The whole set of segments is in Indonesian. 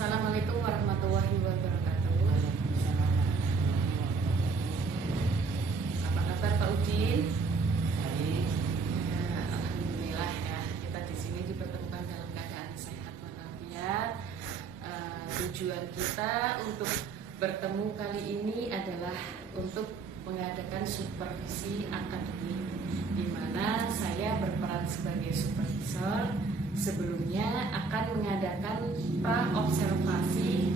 Assalamualaikum warahmatullahi wabarakatuh. Apa kabar Pak Udin? Baik. Alhamdulillah ya, kita di sini dipertemukan dalam keadaan sehat walafiat. Tujuan kita untuk bertemu kali ini adalah untuk mengadakan supervisi akademik, di mana saya berperan sebagai supervisor. Sebelumnya akan mengadakan pra-observasi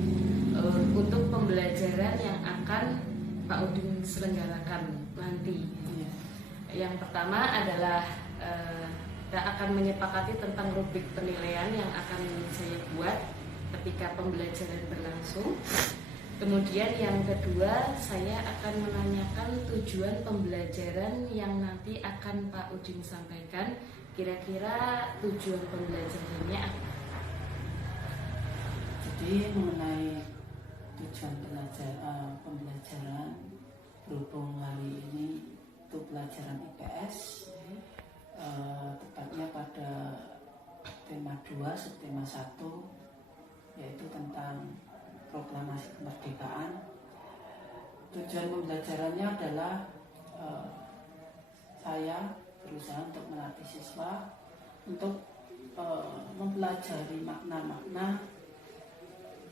untuk pembelajaran yang akan Pak Udin selenggarakan nanti. Yang pertama adalah kita akan menyepakati tentang rubrik penilaian yang akan saya buat ketika pembelajaran berlangsung. Kemudian yang kedua, saya akan menanyakan tujuan pembelajaran yang nanti akan Pak Udin sampaikan. Kira-kira tujuan pembelajarannya apa? Jadi mengenai tujuan pembelajaran berhubung hari ini itu pelajaran IPS, tepatnya pada tema 2 subtema 1, yaitu tentang proklamasi kemerdekaan. Tujuan pembelajarannya adalah saya berusaha untuk melatih siswa untuk mempelajari makna-makna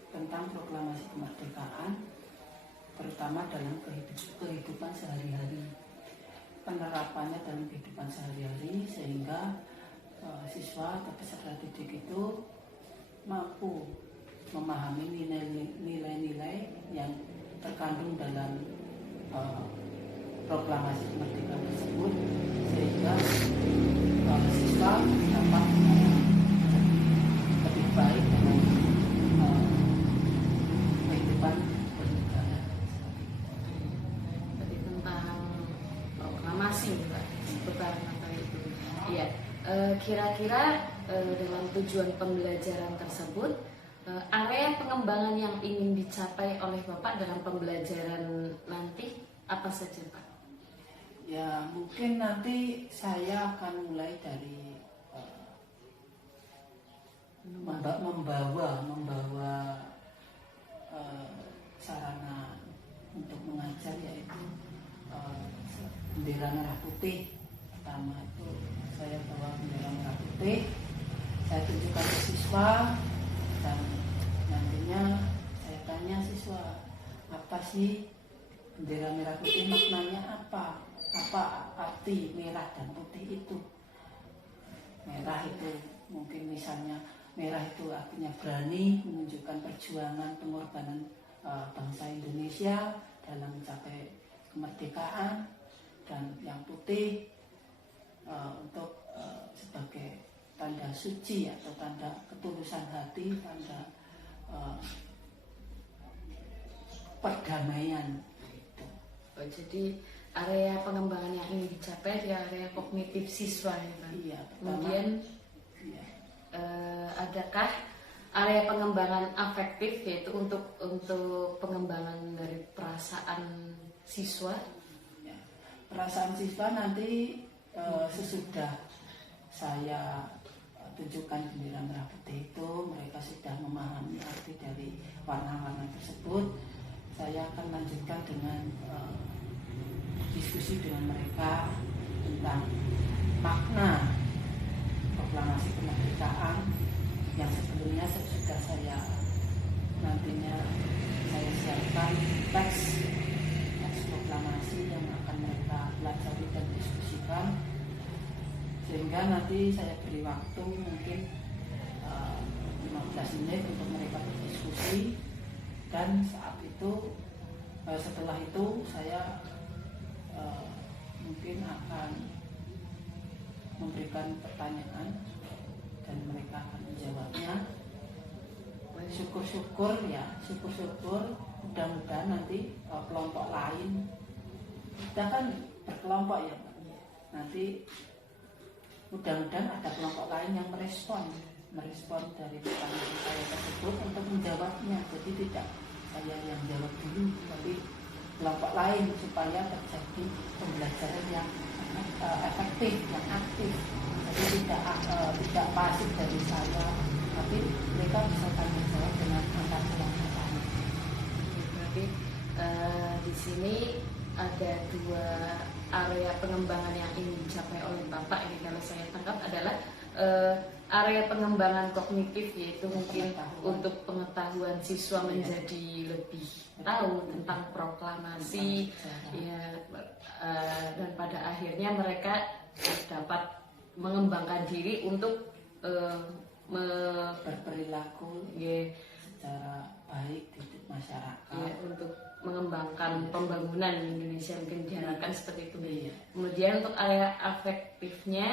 tentang proklamasi kemerdekaan, terutama dalam kehidupan sehari-hari, penerapannya dalam kehidupan sehari-hari, sehingga siswa atau peserta didik itu mampu memahami nilai-nilai yang terkandung dalam proklamasi kemerdekaan tersebut, sehingga siswa dapat lebih baik dalam kehidupan bernegara. Tadi tentang proklamasi, Pak. Sebenarnya apa itu? Iya. Kira-kira dalam tujuan pembelajaran tersebut, area pengembangan yang ingin dicapai oleh Bapak dalam pembelajaran nanti apa saja, Pak? Ya, mungkin nanti saya akan mulai dari membawa sarana untuk mengajar, yaitu bendera merah putih. Pertama itu saya bawa bendera merah putih, saya tunjukkan ke siswa, dan nantinya saya tanya siswa, apa sih bendera merah putih, maknanya apa arti merah dan putih itu. Merah itu mungkin misalnya merah itu artinya berani, menunjukkan perjuangan pengorbanan bangsa Indonesia dalam mencapai kemerdekaan, dan yang putih untuk sebagai tanda suci atau tanda ketulusan hati, tanda perdamaian. Jadi area pengembangan yang ingin dicapai di area kognitif siswa, ya, Pak? Iya. Kemudian iya. Adakah area pengembangan afektif, yaitu untuk pengembangan dari perasaan siswa? Ya. Perasaan siswa nanti sesudah saya tunjukkan bendera merah putih itu, mereka sudah memahami arti dari warna-warna tersebut. Saya akan lanjutkan dengan diskusi dengan mereka tentang makna proklamasi kemerdekaan yang sebelumnya sudah saya nantinya saya siapkan teks proklamasi yang akan mereka pelajari dan diskusikan, sehingga nanti saya beri waktu mungkin 15 menit untuk mereka berdiskusi, dan saat itu setelah itu saya mungkin akan memberikan pertanyaan dan mereka akan menjawabnya. Syukur-syukur mudah-mudahan nanti kelompok lain, kita kan berkelompok ya Pak, nanti mudah-mudahan ada kelompok lain yang merespon dari pertanyaan saya tersebut untuk menjawabnya. Jadi tidak saya yang jawab dulu, tapi kelompok lain, supaya terjadi pembelajaran yang efektif, yang aktif. Jadi tidak pasif dari saya, tapi mereka bisa tanya jawab dengan sini ada dua area pengembangan yang ingin dicapai oleh Bapak ini, kalau saya tangkap adalah area pengembangan kognitif, yaitu mungkin untuk pengetahuan siswa menjadi lebih tahu tentang proklamasi, ya, dan pada akhirnya mereka dapat mengembangkan diri untuk berperilaku ya, secara baik di masyarakat. ya, untuk mengembangkan pembangunan Indonesia mungkin diharapkan seperti itu. Iya. Kemudian untuk area afektifnya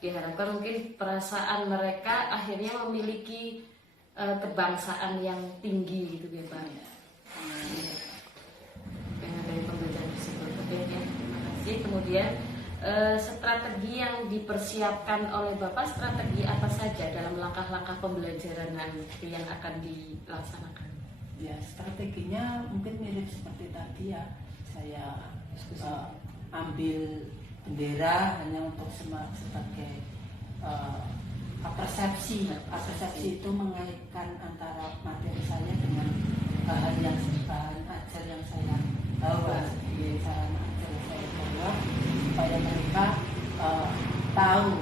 diharapkan mungkin perasaan mereka akhirnya memiliki kebangsaan yang tinggi gitu ya Pak. Dengan dari pembelajaran tersebut. Oke, ya, terima kasih. Kemudian strategi yang dipersiapkan oleh Bapak, strategi apa saja dalam langkah-langkah pembelajaran nanti yang akan dilaksanakan? Ya, strateginya mungkin mirip seperti tadi ya. Saya ambil bendera hanya untuk sebagai persepsi. Persepsi itu mengaitkan antara materi saya dengan bahan ajar yang saya bawa, bahan ajar yang saya bawa, supaya mereka tahu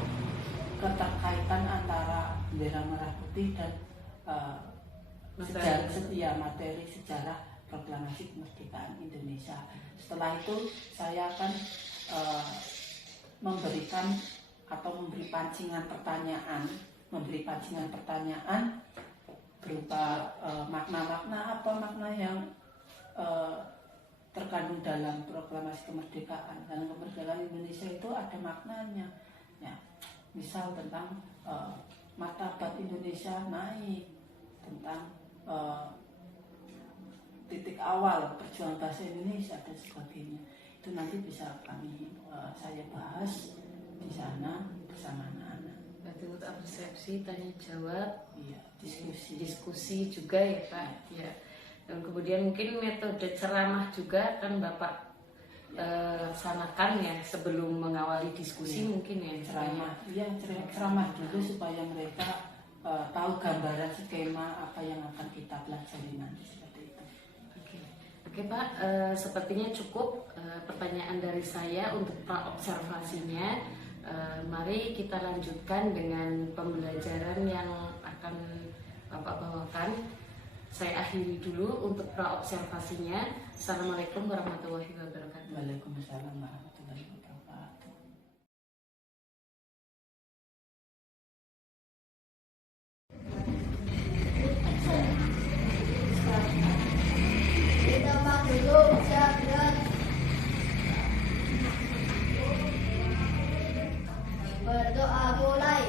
keterkaitan antara bendera merah putih dan materi sejarah proklamasi kemerdekaan Indonesia. Setelah itu saya akan memberi pancingan pertanyaan berupa makna yang terkandung dalam proklamasi kemerdekaan. Dalam kemerdekaan Indonesia itu ada maknanya, ya, misal tentang martabat Indonesia naik, tentang titik awal perjuangan bahasa Indonesia dan sebagainya. Itu nanti bisa saya bahas di sana bersama anak-anak. Berarti untuk persepsi, tanya jawab, iya, diskusi juga ya Pak. Ya. Dan kemudian mungkin metode ceramah juga kan Bapak laksanakan ya sebelum mengawali diskusi, mungkin ya ceramah dulu supaya mereka tahu gambaran skema apa yang akan kita pelajari nanti, seperti itu. Oke Pak, sepertinya cukup pertanyaan dari saya untuk praobservasinya. Mari kita lanjutkan dengan pembelajaran yang akan Bapak bawakan. Saya akhiri dulu untuk praobservasinya. Assalamualaikum warahmatullahi wabarakatuh. Waalaikumsalam warahmatullahi wabarakatuh. Kita duduk, siap dan berdoa mulai.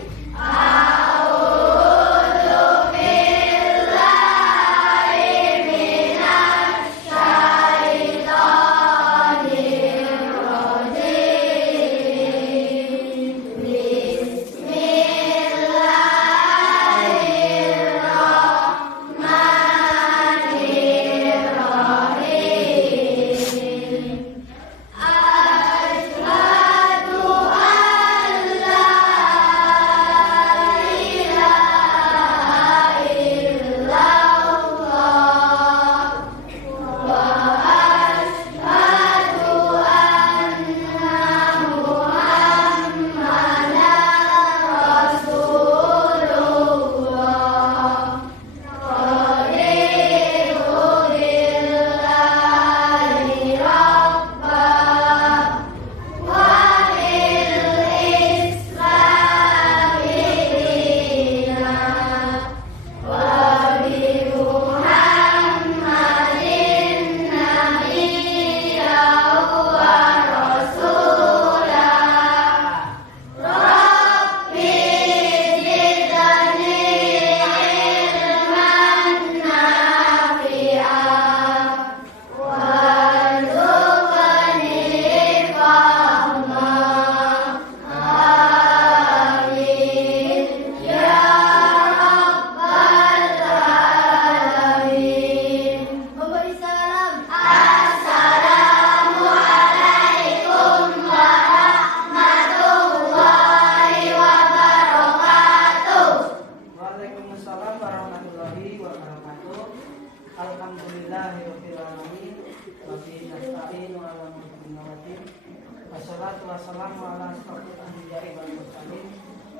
wassalatu wassalamu ala asyrofil anbiya'i wal mursalin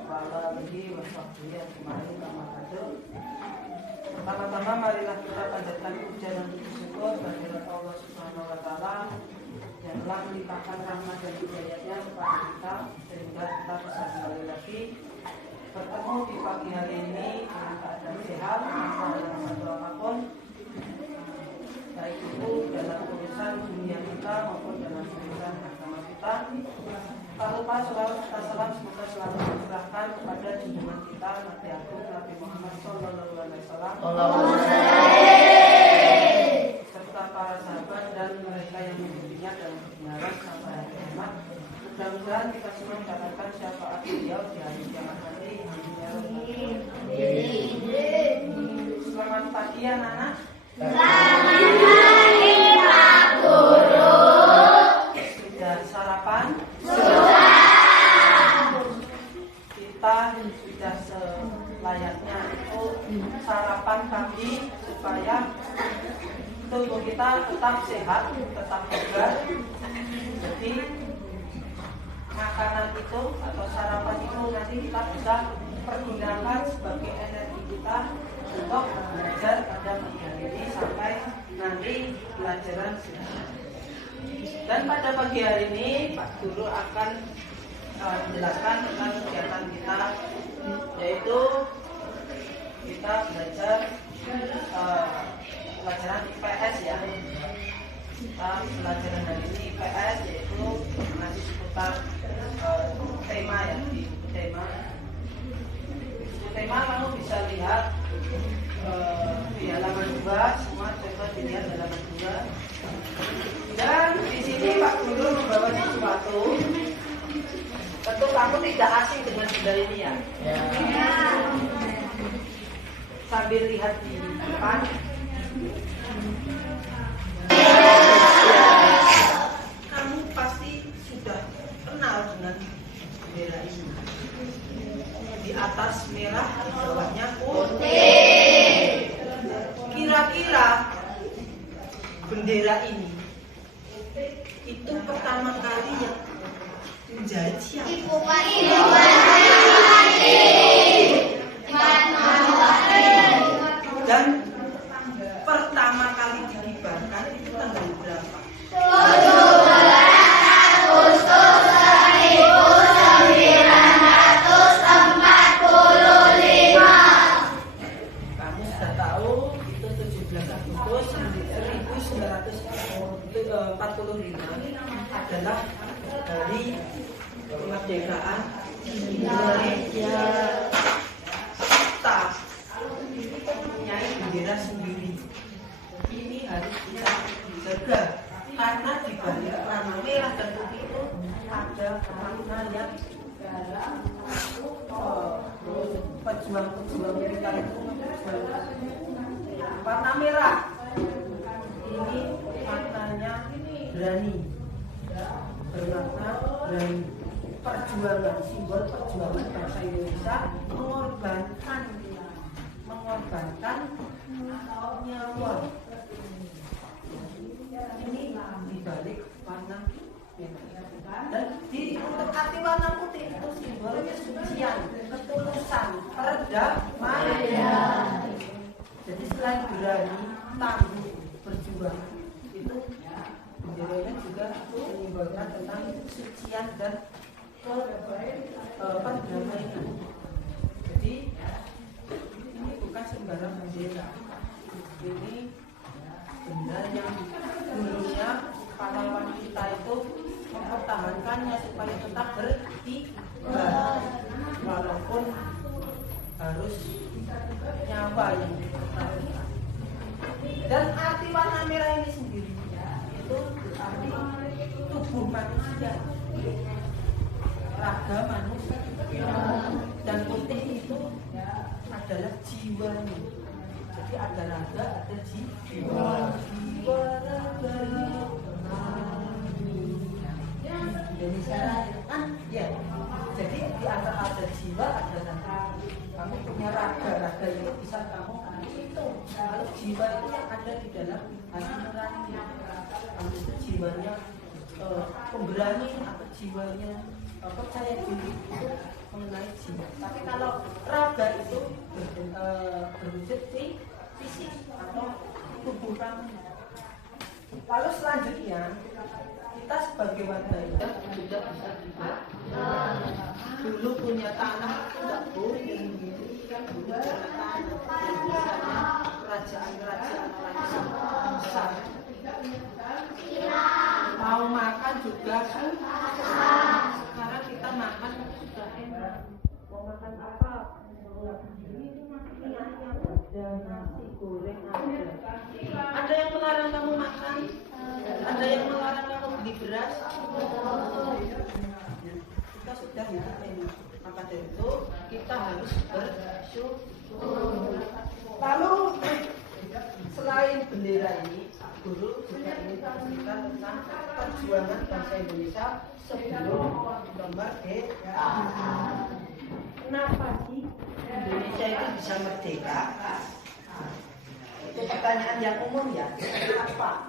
wa ala alihi wa sahbihi ajma'in amma ba'du. Pertama-tama marilah kita panjatkan puja dan syukur kehadirat Allah Subhanahu wa taala yang telah melimpahkan rahmat dan hidayahnya kepada kita sehingga kita bisa kembali lagi bertemu di pagi hari ini dengan keadaan sehat tanpa ada masalah apapun, baik itu dalam urusan dunia kita maupun dalam urusan agama kita. Tak lupa salawat serta salam semoga selalu tercurahkan kepada junjungan kita Nabi Agung Nabi Muhammad SAW serta para sahabat dan mereka yang mengikutinya dalam kebenaran sampai hari kiamat. Mudah-mudahan kita semua mendapatkan syafaat beliau di hari kiamat nanti. Selamat pagi anak-anak. Sudah sarapan? Kita sudah selayaknya itu sarapan pagi supaya tubuh kita tetap sehat, tetap bugar. Jadi makanan itu atau sarapan itu nanti kita bisa pergunakan sebagai energi kita untuk belajar pada pagi hari ini sampai nanti pelajaran selesai. Dan pada pagi hari ini Pak Guru akan menjelaskan tentang kegiatan kita, yaitu kita belajar pelajaran IPS ya. Kita pelajaran hari ini IPS yaitu masih seputar tema ya, di tema. Tema kamu bisa lihat di halaman 2, semua coba dilihat halaman 2. Dan di sini Pak Guru membawa sesuatu. Tentu kamu tidak asing dengan benda ini ya. Sambil lihat di depan. Kamu pasti sudah kenal dengan bendera ini. Di atas merah, di bawahnya putih. Kira-kira bendera ini itu pertama kali yang menjahit siapa? Dan pertama kali dikibarkan itu tanggal berapa? 1945 adalah hari kemerdekaan Indonesia. Kita mempunyai bendera sendiri. Ini harus kita jaga karena di balik warna merah dan putih itu ada makna yang pejuang-pejuang kita itu warna merah. Ini maknanya berani, bermakna berani, perjuangan, simbol perjuangan bangsa Indonesia, mengorbankan nyawa. Ini dibalik warna merah. Dan di untuk arti warna putih itu simbolnya kesucian, ketulusan, perdamaian. Jadi selain berani, tangguh, berjuang, itu benderanya juga menyimbolkan tentang kesucian dan perdamaian. Jadi ini bukan sembarang bendera. Ini benda yang dulunya pahlawan kita itu mempertahankannya supaya tetap berkibar, walaupun harus nyawa yang dipertahankan. Dan arti warna merah ini sendiri itu berarti tubuh manusia, raga manusia, dan putih itu adalah jiwanya. Jadi ada raga, ada jiwa, jiwa raga Indonesia kan ya. Jadi di antara ada jiwa ada raga. Kamu punya raga itu bisa kamu hitung. Kalau jiwa itu yang ada di dalam hati nurani, kamu itu jiwanya pemberani atau jiwanya percaya diri itu mengenai jiwa. Tapi kalau raga itu berwujud di fisik atau tubuh kami. Lalu selanjutnya kita sebagai warga juga bisa juga dulu punya tanah tidak boleh dulu punya tanah kerajaan-kerajaan besar. Mau makan juga sekarang kita makan sudah enak. Mau makan apa? Ada nasi goreng ada yang melarang kamu makan, ada yang melarang kamu beli beras. Kita sudah hidup enak, maka dari itu kita harus bersyukur. Lalu selain bendera ini, guru juga ingin bercerita tentang perjuangan bangsa Indonesia sebelum kemerdekaan. Kenapa sih Indonesia itu bisa merdeka? Itu pertanyaan yang umum ya. Kenapa?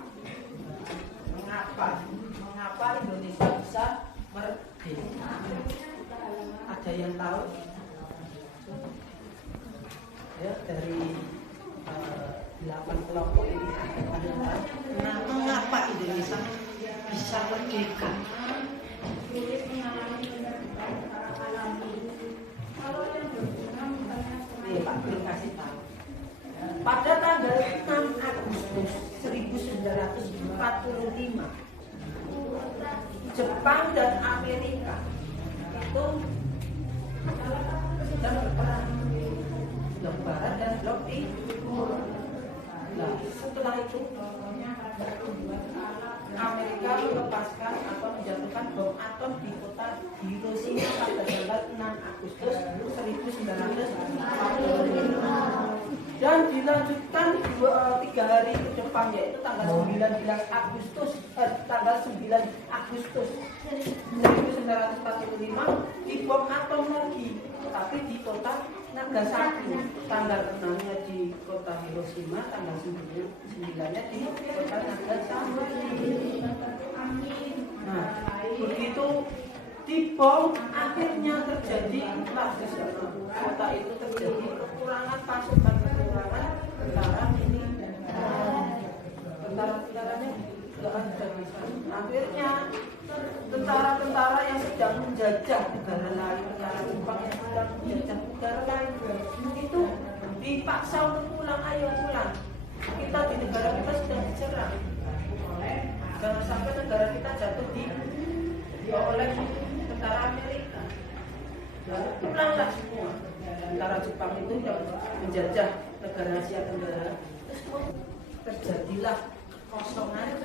Mengapa Indonesia bisa merdeka? Ada yang tahu? Ya, dari 8 kelompok ini ada yang tahu? Mengapa Indonesia bisa merdeka? Pak Guru kasih tahu. Pada tanggal 6 Agustus 1945, Jepang dan Amerika itu sedang berperang. Blok Barat dan Blok Timur. Nah, setelah itu Amerika melepaskan atau menjatuhkan bom atom di kota Hiroshima pada tanggal 6 Agustus 1945 dan dilanjutkan 3 hari ke depan, yaitu tanggal 9 Agustus 1945 dibom atom lagi, tapi di kota Nagasaki. Tanggal 6-nya di kota Hiroshima, tanggal 9-nya di kota Nagasaki. Nah, begitu dibom, akhirnya terjadi kota itu terjadi kekurangan pasukan, kekurangan tentara ini. Tentara-tentaranya tidak ada di sana. Akhirnya tentara-tentara yang sedang menjajah negara lain, tentara Jepang yang sedang menjajah negara lain, itu dipaksa untuk pulang. Ayo pulang, kita di negara kita sedang diserang. Jangan sampai negara kita jatuh oleh tentara Amerika. Lalu pulanglah semua. Tentara Jepang itu yang menjajah negara Asia Tenggara. Terjadilah kekosongan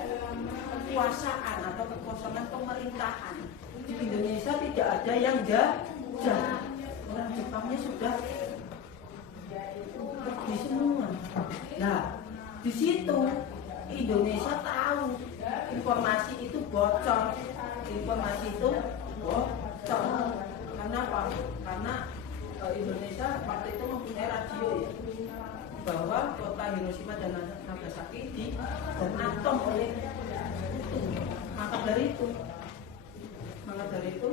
kekuasaan atau kekosongan pemerintahan. Di Indonesia tidak ada yang jajah. Orang Jepangnya sudah pergi semua. Nah, di situ Indonesia tahu informasi itu bocor. Informasi itu bocor. Kenapa? Karena Indonesia waktu itu mempunyai radio ya, bahwa kota Hiroshima dan Nagasaki dan atom oleh itu. Maka dari itu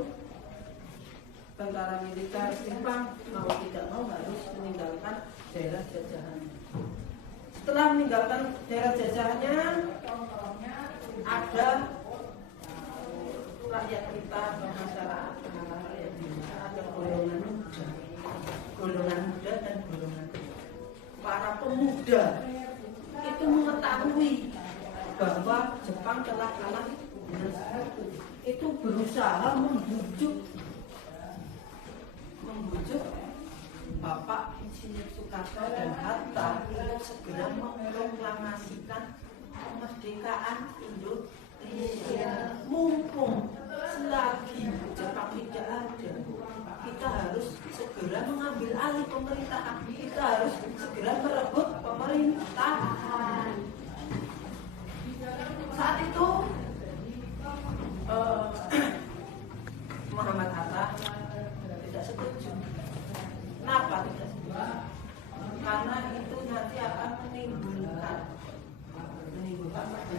tentara militer Jepang mau tidak mau harus meninggalkan daerah jajahan. Setelah meninggalkan daerah jajahannya, ada rakyat kita, masyarakat ada golongan muda dan golongan tua. Para pemuda itu mengetahui bahwa Jepang telah kalah, itu berusaha membujuk Bapak Insinyur Soekarno dan Hatta untuk segera memproklamasikan kemerdekaan Indonesia. Mumpung selagi Jepang tidak ada, kita harus segera mengambil alih pemerintahan. Kita harus segera merebut pemerintahan. Saat itu Muhammad Hatta tidak setuju. Kenapa tidak setuju? Karena itu nanti akan menimbulkan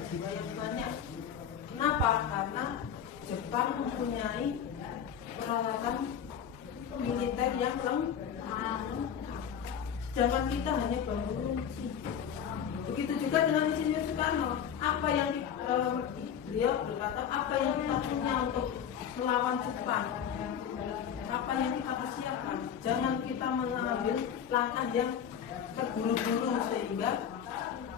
jiwa yang banyak. Kenapa? Karena zaman kita hanya bambu runcing. Begitu juga dengan Insinyur Soekarno. Apa yang beliau berkata, apa yang kita punya untuk melawan Jepang, apa yang kita persiapkan. Jangan kita mengambil langkah yang terburu-buru sehingga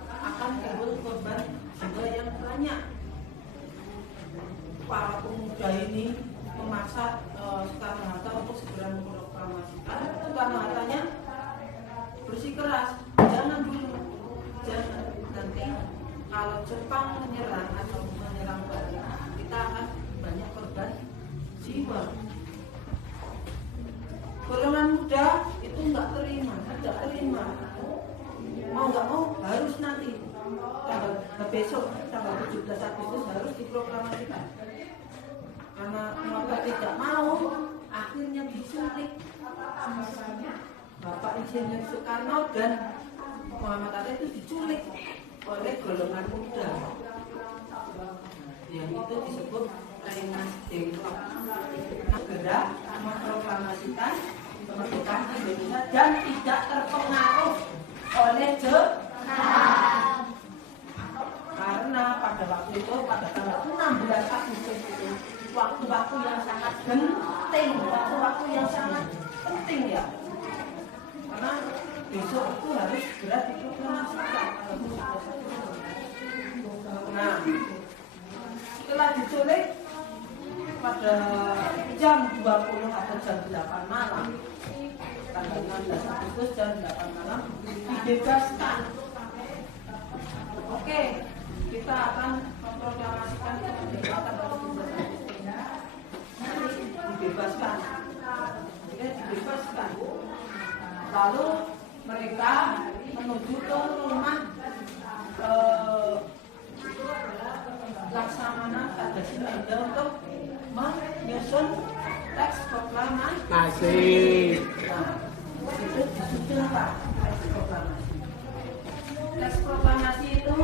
akan timbul korban jiwa yang banyak. Para pemuda ini memaksa Soekarno-Hatta untuk segera memproklamasikan. Soekarno-Hattanya bersikeras, jangan dulu, jangan, nanti kalau Jepang menyerang atau menyerang balik, kita akan banyak korban jiwa. Golongan muda itu tidak terima, mau nggak mau harus nanti besok tanggal 17 Agustus harus diproklamasikan. Karena mereka tidak mau, akhirnya diculik Bapak Insinyur Soekarno dan Muhammad Hatta itu diculik oleh golongan muda. Yang itu disebut Rengas Dengklok. Segera memproklamasikan kemerdekaan Indonesia dan tidak terpengaruh oleh Jepang. Karena pada waktu itu, pada tanggal 16 Agustus itu waktu-waktu yang sangat penting, waktu-waktu yang sangat penting ya. Karena besok itu harus segera diproklamasikan. Nah, setelah diculik pada jam 20 atau jam 8 malam, tanggal 16 Agustus jam 8 malam dibebaskan. Oke, kita akan memproklamasikan kemerdekaan tanggal 17 Agustus. Nanti dibebaskan. Oke, dibebaskan. Lalu mereka menuju ke rumah Laksamana Tadasilinda untuk menyusun teks proklamasi. Nah, itu disusun Pak, teks proklamasi. Teks proklamasi itu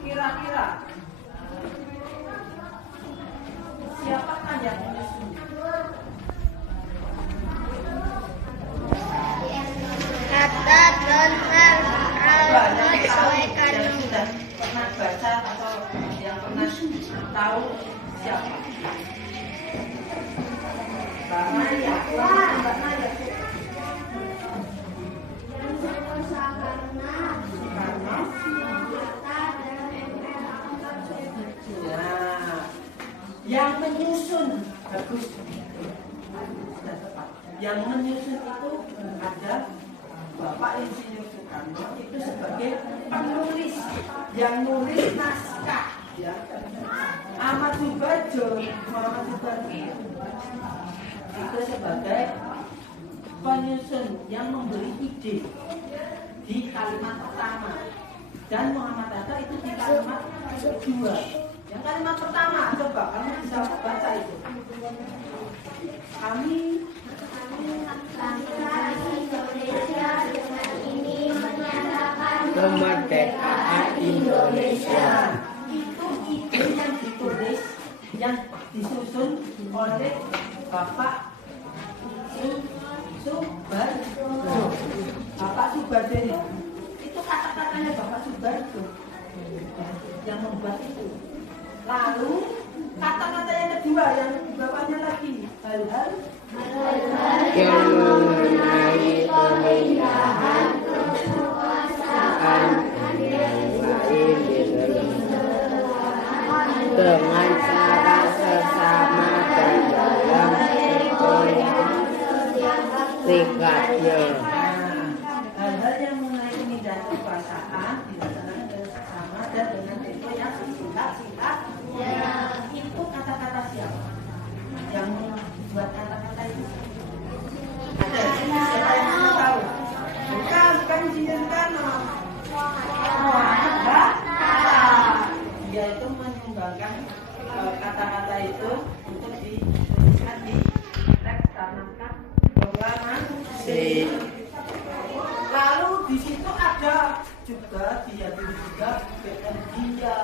kira-kira siapakah yang menyusun? Hatta dan Albert Soekarno. Yang sudah pernah baca atau yang pernah tahu siapa? Mbak Maya, Mbak Maya. Nah, yang menyusun bagus. Sudah tepat. Yang menyusun itu ada Bapak Insinyur Soekarno itu sebagai penulis yang nulis naskah, ya. Ahmad Subarjo, Muhammad Subarjo itu sebagai penyusun yang memberi ide di kalimat pertama, dan Muhammad Hatta itu di kalimat kedua. Yang kalimat pertama, coba kamu bisa baca itu. Kami Indonesia dengan ini menyatakan kemerdekaan Indonesia. Itu ide yang ditulis, yang disusun oleh Bapak Subarjo. Bapak Subarjo itu kata-katanya Bapak Subarjo yang membuat itu. Lalu kata-kata yang kedua yang di bawahnya lagi, hal-hal yang mengenai pemindahan kekuasaan lain di Indonesia dengan cara sesama dan dalam sertifikatnya. Hal-hal yang mengenai pemindahan kekuasaan dilaksanakan dengan sesama dan dengan tempo yang singkat. Itu kata-kata siapa yang membuat kata-kata itu? Ada siapa yang mau tahu? Bukan Insinyur Soekarno. Dia itu menyumbangkan kata-kata itu untuk dituliskan di teks naskah proklamasi. Lalu di situ ada juga dihadiri juga BM Dia,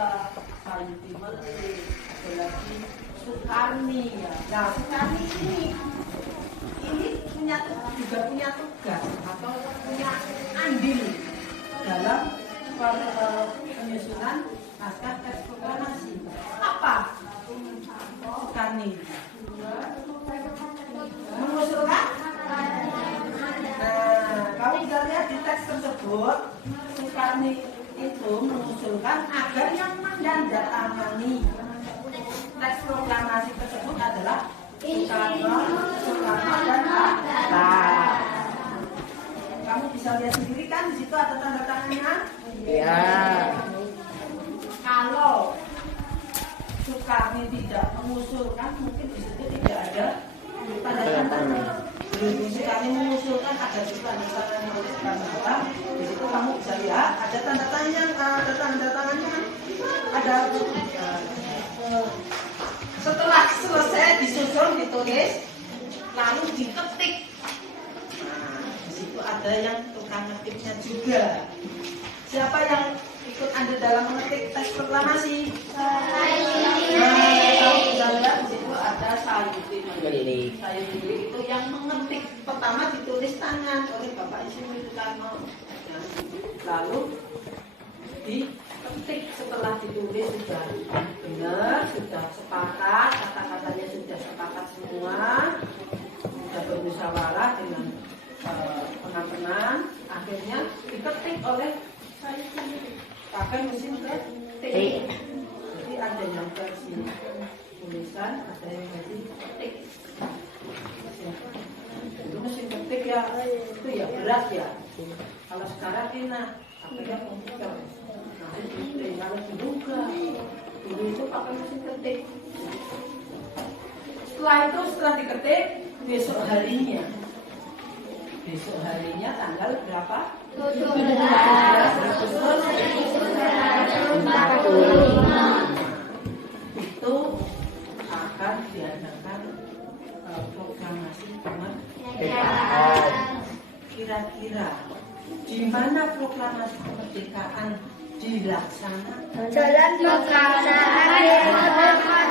Sayuti Melih, ada lagi Soekarni ya. Nah, Soekarni ini juga punya tugas atau punya penyusunan naskah teks proklamasi. Apa? Soekarni mengusulkan. Nah, kamu bisa lihat di teks tersebut, Soekarni itu mengusulkan agar yang menandatangani teks proklamasi tersebut adalah Soekarno dan Hatta. Kamu bisa lihat sendiri kan di situ ada tanda tangannya. Ya. Kalau Soekarni tidak mengusulkan, mungkin di situ tidak ada tanda tangannya. Belum Soekarni mengusulkan ada juga tanda tangan oleh Soekarno. Di situ kamu bisa lihat ada tanda tangannya, ada. Setelah selesai disusun, ditulis, lalu diketik. Nah, di situ ada yang tukang ngetiknya juga. Siapa yang ikut andil dalam mengetik teks proklamasi? Kamu bisa lihat di situ ada Sayuti Melik. Sayuti Melik itu yang mengetik. Pertama ditulis tangan oleh Bapak Insinyur Soekarno. Lalu diketik. Setelah ditulis sudah benar, sudah sepakat, kata-katanya sudah sepakat semua, sudah bermusyawarah dengan teman-teman, akhirnya diketik oleh saya sendiri pakai mesin ketik. Jadi ada yang versi tulisan, ada yang versi ketik. Itu mesin ketik ya, itu ya berat ya. Kalau sekarang enak, akhirnya komputer. Kalau dulu itu pakai mesin ketik. Setelah diketik, besok harinya tanggal berapa? 17 Agustus 1945 itu akan diadakan proklamasi kemerdekaan. Kira-kira di mana proklamasi kemerdekaan dilaksanakan? Jalan Pegangsaan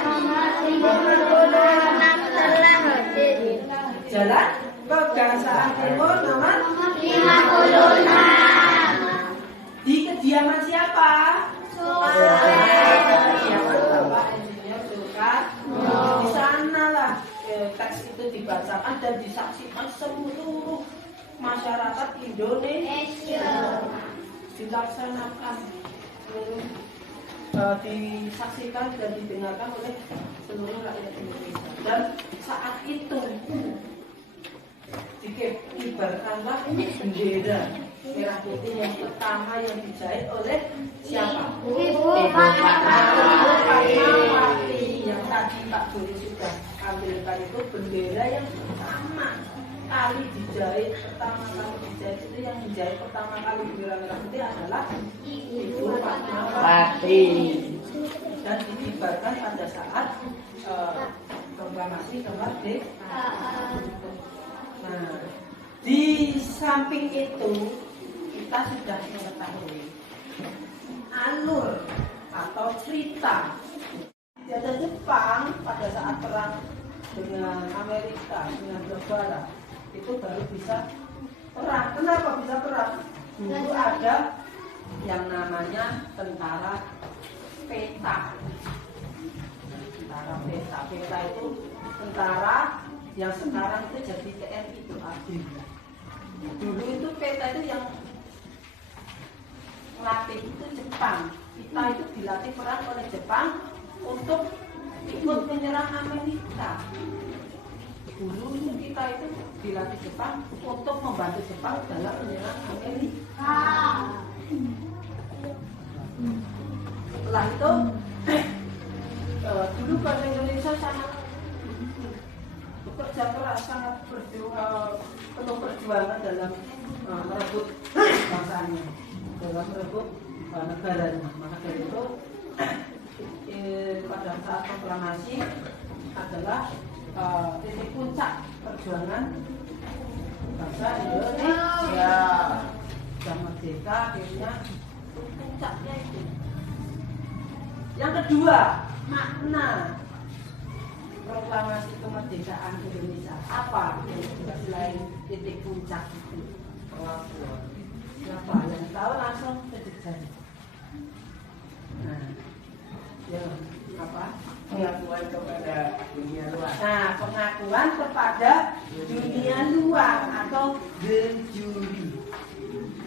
nomor 56 telah hadir. Jalan Pegangsaan Timur nomor 56. Di kediaman siapa? Kediaman Bapak Insinyur Soekarno. Di sanalah teks itu dibacakan dan disaksikan seluruh masyarakat Indonesia. Dilaksanakan disaksikan dan didengarkan oleh seluruh rakyat Indonesia. Dan saat itu dikibarkanlah bendera merah putih yang pertama yang dijahit oleh siapa? Ibu Fatmawati. Yang tadi Pak Duri sudah ambilkan itu bendera yang pertama kali dijahit itu yang dijahit pertama kali bendera merah putih adalah Ibu Fatmawati dan dikibarkan pada saat proklamasi kemerdekaan. Nah, di samping itu kita sudah mengetahui alur atau cerita dijajah Jepang pada saat perang dengan Amerika, dengan Barat itu baru bisa perang. Kenapa bisa perang? Dulu ada yang namanya tentara peta. Tentara peta. Peta itu tentara yang sekarang itu jadi TNI itu ABRI. Dulu itu peta itu yang melatih itu Jepang. Kita itu dilatih perang oleh Jepang untuk ikut menyerang Amerika. Dulu itu kita itu dilatih Jepang untuk membantu Jepang dalam menyerang Amerika. Setelah itu dulu bahasa Indonesia sangat bekerja keras, sangat penuh perjuangan dalam merebut bangsanya, dalam merebut negaranya. Maka dari itu pada saat proklamasi adalah titik puncak perjuangan bangsa Indonesia. Sudah merdeka, akhirnya puncaknya itu. Yang kedua, makna proklamasi kemerdekaan Indonesia apa yang juga selain titik puncak itu? Siapa yang tahu langsung ketik jari. pengakuan kepada dunia luar atau de jure.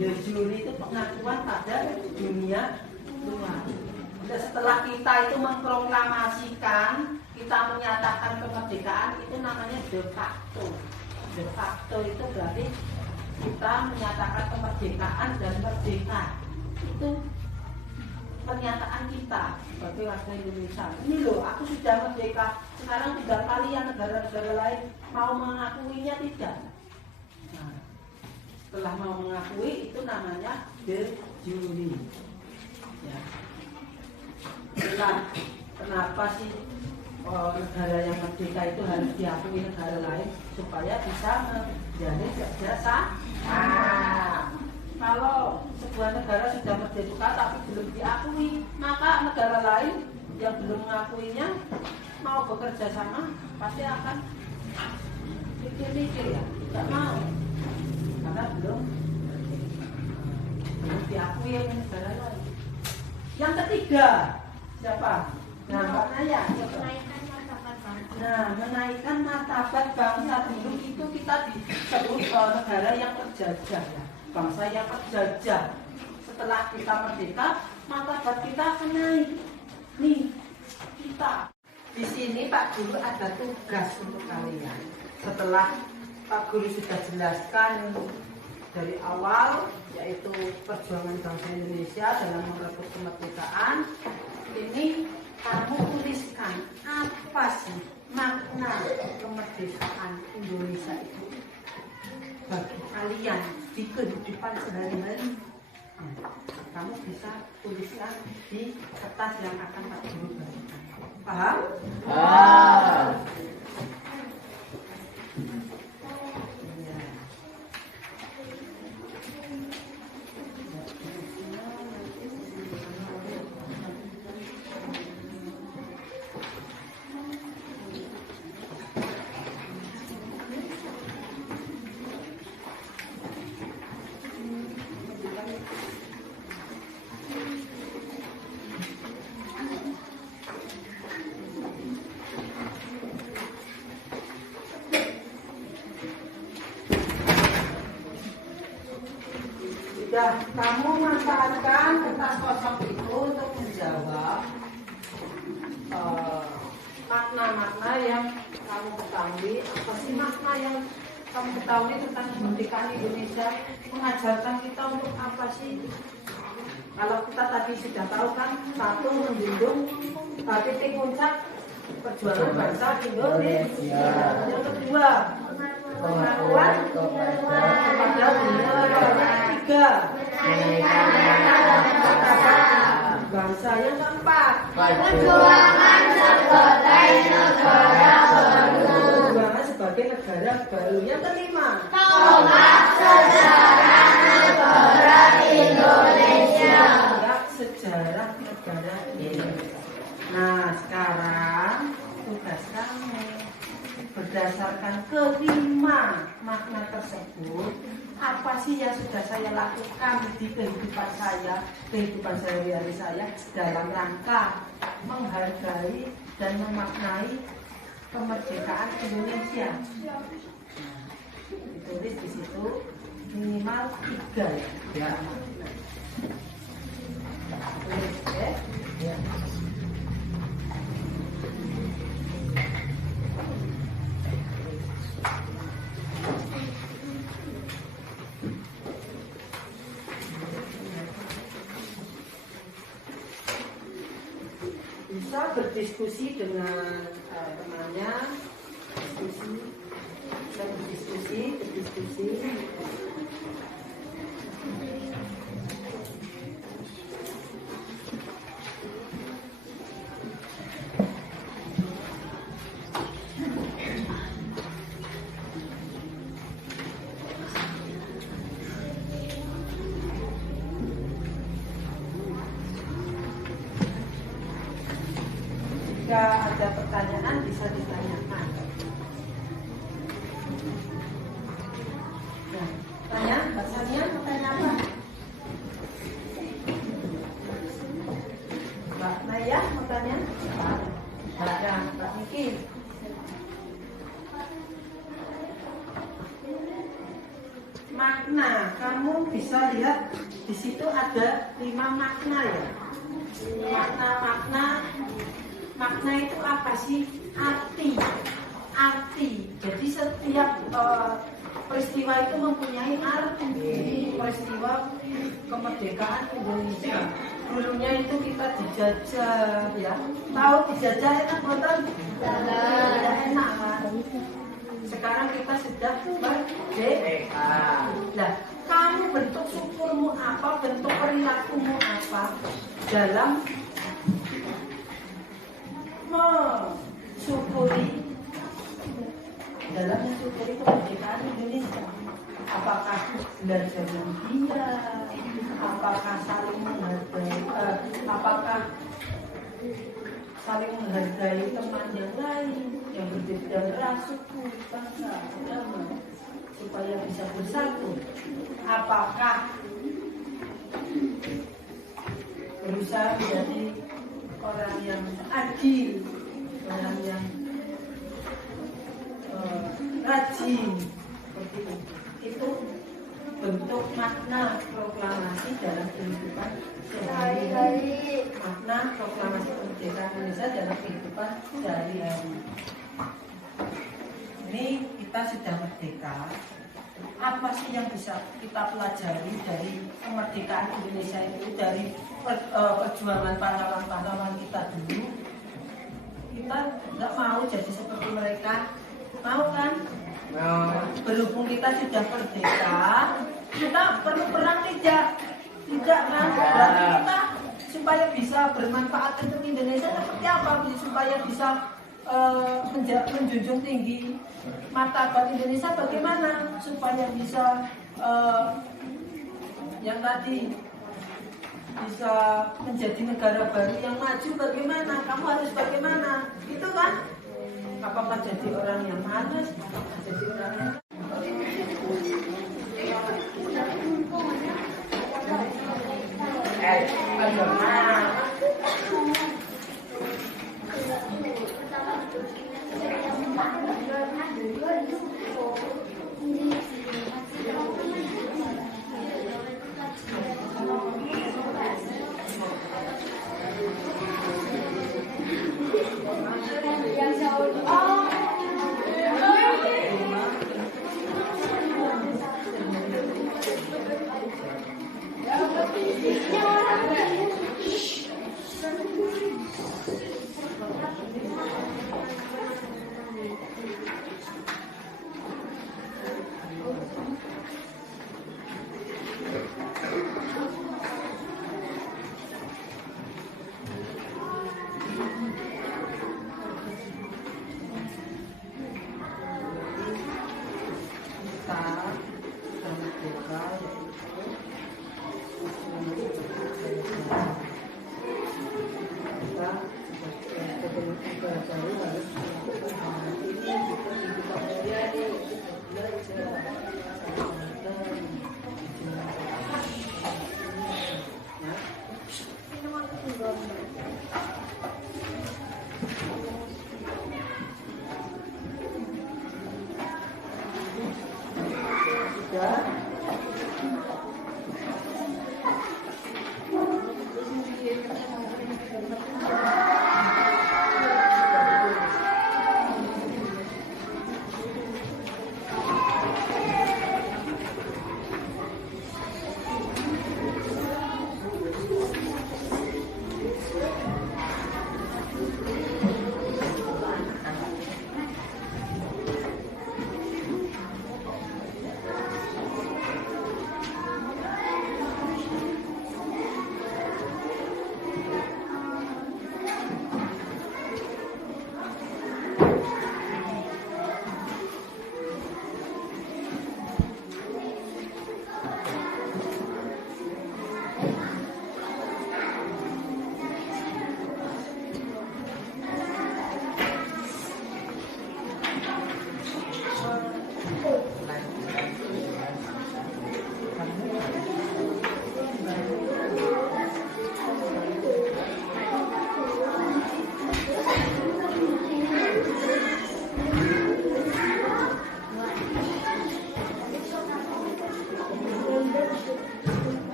De jure itu pengakuan pada dunia luar. Dan setelah kita itu mengproklamasikan, kita menyatakan kemerdekaan, itu namanya de facto. De facto itu berarti kita menyatakan kemerdekaan dan merdeka. Itu pernyataan kita sebagai warga Indonesia. Ini loh, aku sudah merdeka. Sekarang tinggal kalian negara-negara lain mau mengakuinya tidak. Nah, setelah mau mengakui itu namanya de jure. Ya. Itulah kenapa sih negara yang merdeka itu harus diakui negara lain supaya bisa menjadi kerjasama. Kalau sebuah negara sudah merdeka tapi belum diakui, maka negara lain yang belum mengakuinya mau bekerja sama pasti akan mikir-mikir ya, tidak mau karena belum diakui oleh negara lain. Yang ketiga siapa? Nah, Mbak Naya. Nah, menaikkan martabat bangsa. Dulu itu kita disebut negara yang terjajah ya. Bangsa yang terjajah. Setelah kita merdeka, martabat kita akan naik. Nih, kita. Di sini Pak Guru ada tugas untuk kalian. Setelah Pak Guru sudah jelaskan dari awal, yaitu perjuangan bangsa Indonesia dalam merebut kemerdekaan, ini kamu tuliskan apa sih makna kemerdekaan Indonesia itu bagi kalian di kehidupan sehari-hari. Kamu bisa tuliskan di kertas yang akan Pak Guru berikan. Paham? Sudah kamu manfaatkan kertas kosong itu untuk menjawab makna-makna yang kamu ketahui. Apa sih makna yang kamu ketahui tentang kemerdekaan Indonesia? Mengajarkan kita untuk apa sih? Kalau kita tadi sudah tahu kan, satu menjunjung titik puncak perjuangan bangsa Indonesia. Yang kedua, pengakuan kepada dunia. Tiga, bangsa. Yang keempat, Perjuangan sebagai negara baru. perjuangan sebagai negara baru. Yang kelima, Tonggak sejarah negara Indonesia. tonggak sejarah negara Indonesia. Nah, sekarang tugas kamu berdasarkan kelima makna tersebut, apa sih yang sudah saya lakukan di kehidupan sehari-hari saya dalam rangka menghargai dan memaknai kemerdekaan Indonesia. Ditulis di situ minimal 3 ya. Tulis ya. Bisa berdiskusi dengan temannya, berdiskusi. Jika ada pertanyaan bisa ditanyakan. Nah, tanya, Mbak Sania, pertanyaan apa? Mbak Naya, mau tanya? Mbak Niki. makna. Kamu bisa lihat di situ ada 5 makna ya. Makna itu apa sih? Arti. Jadi setiap peristiwa itu mempunyai arti. Jadi peristiwa kemerdekaan Indonesia. Dulunya itu kita dijajah, ya. Tahu dijajah enak betul? Tidak enak kan? Sekarang kita sudah merdeka. Nah, kamu bentuk syukurmu apa, bentuk perilakumu apa dalam mensyukuri kemerdekaan Indonesia? Apakah belajar yang giat? Apakah saling menghargai? Apakah saling menghargai teman yang lain yang berbeda ras, suku, bangsa, agama, supaya bisa bersatu? Apakah berusaha menjadi orang yang adil, orang yang rajin, seperti itu? Itu bentuk makna proklamasi dalam kehidupan sehari-hari. Makna proklamasi kemerdekaan Indonesia dalam kehidupan sehari-hari. Ini kita sudah merdeka. Apa sih yang bisa kita pelajari dari kemerdekaan Indonesia itu, dari perjuangan pahlawan-pahlawan kita dulu? Kita nggak mau jadi seperti mereka, mau kan? Berhubung kita sudah merdeka, kita perlu perang tidak kan? Berarti kita supaya bisa bermanfaat untuk Indonesia seperti apa? Supaya bisa menjunjung tinggi martabat Indonesia bagaimana? Supaya bisa yang tadi bisa menjadi negara baru yang maju bagaimana? Kamu harus bagaimana? Itu kan? Apakah jadi orang yang malas? Apakah jadi orang yang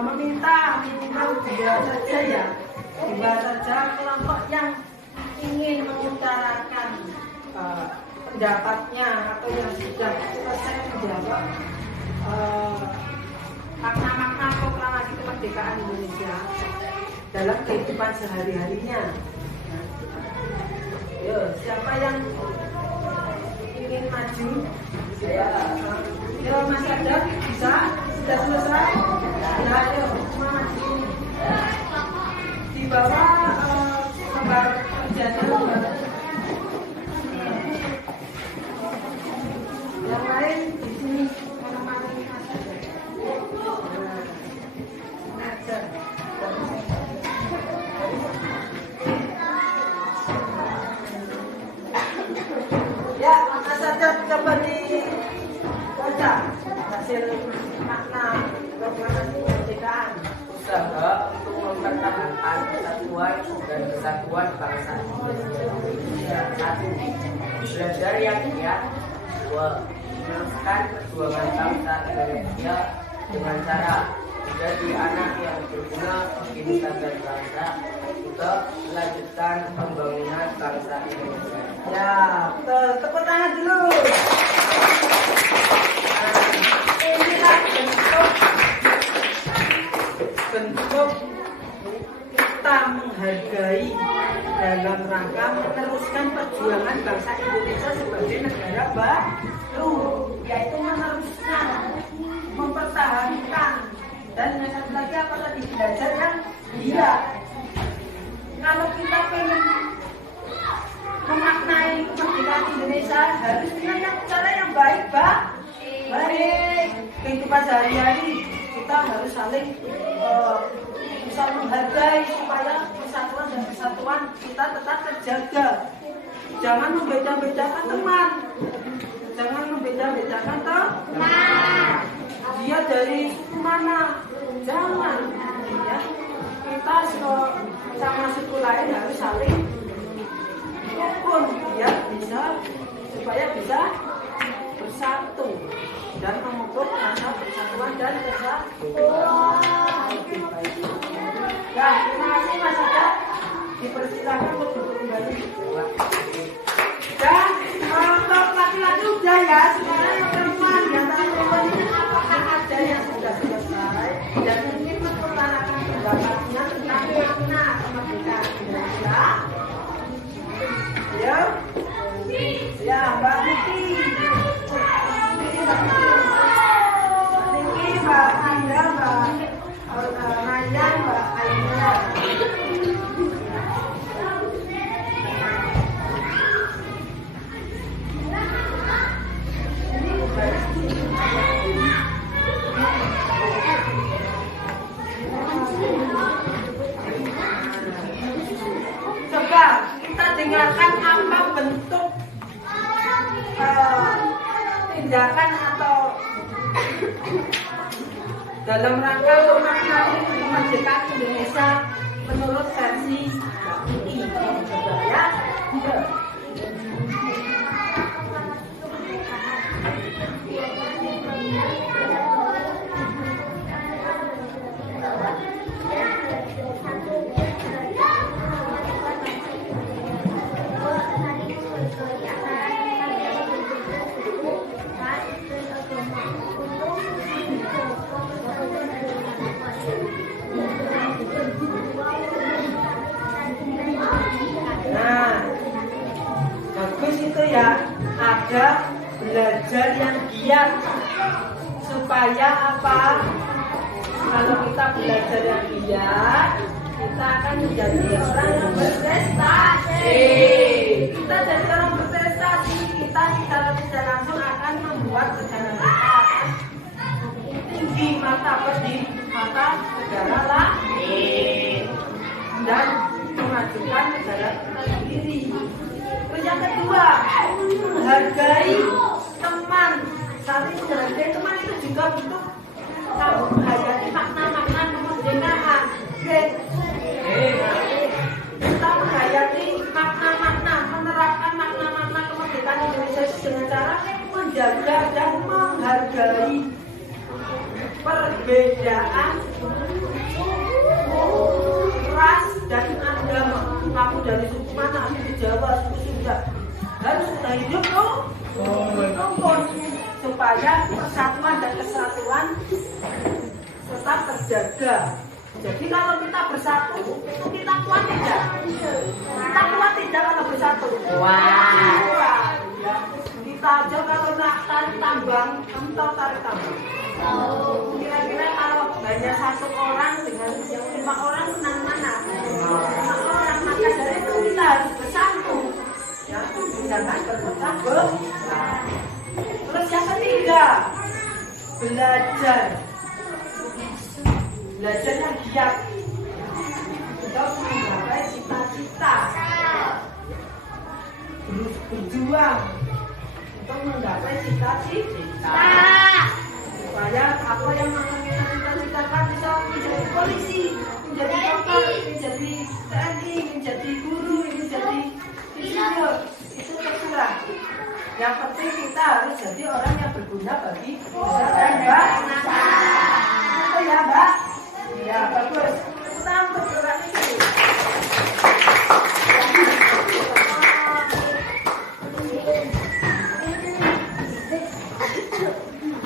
meminta minimal 2 saja ya, 2 saja kelompok yang ingin mengutarakan pendapatnya atau yang sudah selesai menjawab makna-makna proklamasi kemerdekaan Indonesia dalam kehidupan sehari-harinya. Yo, siapa yang ingin maju? Yo, Mas Adam bisa? Sudah selesai? Ya, ayo, semua maju. Di bawah lembar kerjanya. Yang lain di sini menemani Mas Adam. Mengajar. Ya, Mas Adam coba dibaca hasil makna proklamasi kemerdekaan. Usaha untuk mempertahankan persatuan dan kesatuan bangsa Indonesia. 1. Belajar yang giat. 2. Meneruskan perjuangan bangsa Indonesia dengan cara menjadi anak yang berguna bagi nusa dan bangsa. 3. Melanjutkan pembangunan bangsa Indonesia. Ya, tepuk tangan dulu. Inilah bentuk kita menghargai dalam rangka meneruskan perjuangan bangsa Indonesia sebagai negara baru, yaitu meneruskan, mempertahankan, dan satu lagi apa tadi, belajar yang giat. Kalau kita pengen memaknai kemerdekaan Indonesia harus dengan cara yang baik, baik. Kehidupan sehari-hari kita harus saling bisa menghargai supaya persatuan dan kesatuan kita tetap terjaga. Jangan membeda-bedakan teman. Jangan membeda-bedakan teman. Dia dari suku mana? Jangan. Ya. Kita sama suku lain harus saling rukun biar bisa supaya bisa bersatu dan memupuk rasa persatuan dan kesatuan. Ya, terima kasih Mas Ada. Dipersilakan untuk duduk kembali. Dan untuk laki-laki udah ya, sekarang yang perempuan di antara perempuan ini apakah ada yang sudah selesai dan ingin mengutarakan pendapatnya tentang makna kemerdekaan Indonesia? Ya, ya Mbak Niki, Mbak Anda, Mbak Naya, Mbak Aina. Coba kita dengarkan apa bentuk tindakan atau dalam rangka memaknai kemerdekaan Indonesia menurut versi ini. Coba ya. Nah, bagus itu ya, ada belajar yang giat supaya apa? Kalau kita belajar yang giat, kita akan menjadi orang yang berprestasi. Kita jadi orang berprestasi, kita secara tidak langsung akan membuat negara kita akan tinggi martabat di mata negara lain dan memajukan negara kita sendiri. Terus yang kedua, menghargai teman. Saling menghargai teman itu juga untuk kamu menghayati makna-makna kemerdekaan. Kita menghayati makna-makna, menerapkan makna-makna kemerdekaan Indonesia dengan cara menjaga dan menghargai perbedaan dari suku mana, suku Jawa, suku Sunda, harus sudah hidup tuh rukun supaya persatuan dan kesatuan tetap terjaga. Jadi kalau kita bersatu, itu kita kuat tidak? Kita kuat tidak kalau bersatu? Wah. Ya. Kita aja kalau nak tarik tambang, kamu tahu tarik tambang? Kira-kira kalau hanya satu orang dengan yang 5 orang menang mana? 5 orang, maka dari itu kita harus bersatu. Ya, jangan berpecah belah. Terus yang ketiga, belajar. Belajar yang giat untuk menggapai cita-cita, berjuang untuk menggapai cita-cita supaya apa yang kita cita-citakan bisa menjadi polisi, menjadi dokter, menjadi TNI, menjadi guru, menjadi insinyur, itu terserah. Yang penting kita harus jadi orang yang berguna bagi nusa dan bangsa. Itu ya, Mbak. Ya, bagus. Kita untuk gerak ini.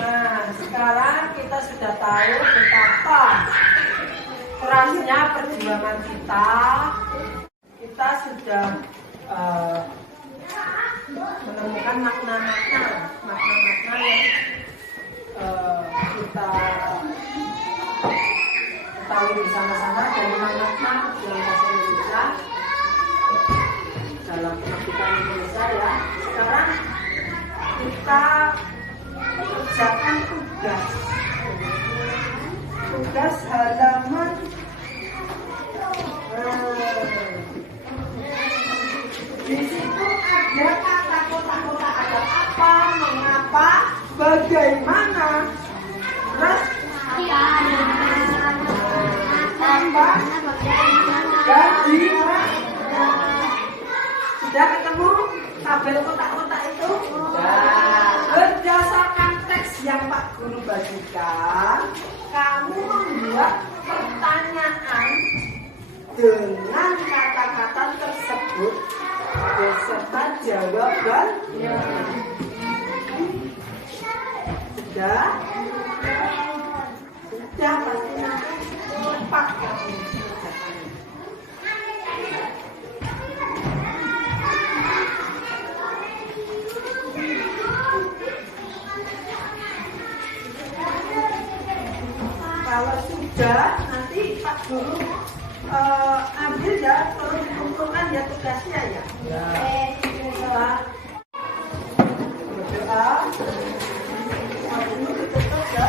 Nah, sekarang kita sudah tahu betapa kerasnya perjuangan kita. Kita sudah menemukan makna-makna yang kita tahu bersama-sama dari makna perjuangan bahasa Indonesia dalam kemerdekaan Indonesia ya. Sekarang kita kerjakan tugas halaman di situ ada kata kota-kota, ada apa, mengapa, bagaimana, terus apa, dan di sudah ketemu tabel kota-kota itu. Berdasarkan teks yang Pak Guru bagikan, kamu membuat pertanyaan dengan kata-kata tersebut beserta jawabannya. Sudah pasti nanti cepat kamu. Kalau sudah, nanti Pak Guru ambil ya, kalau dikumpulkan ya tugasnya ya. Setelah berdoa, Pak Guru ditutup ya.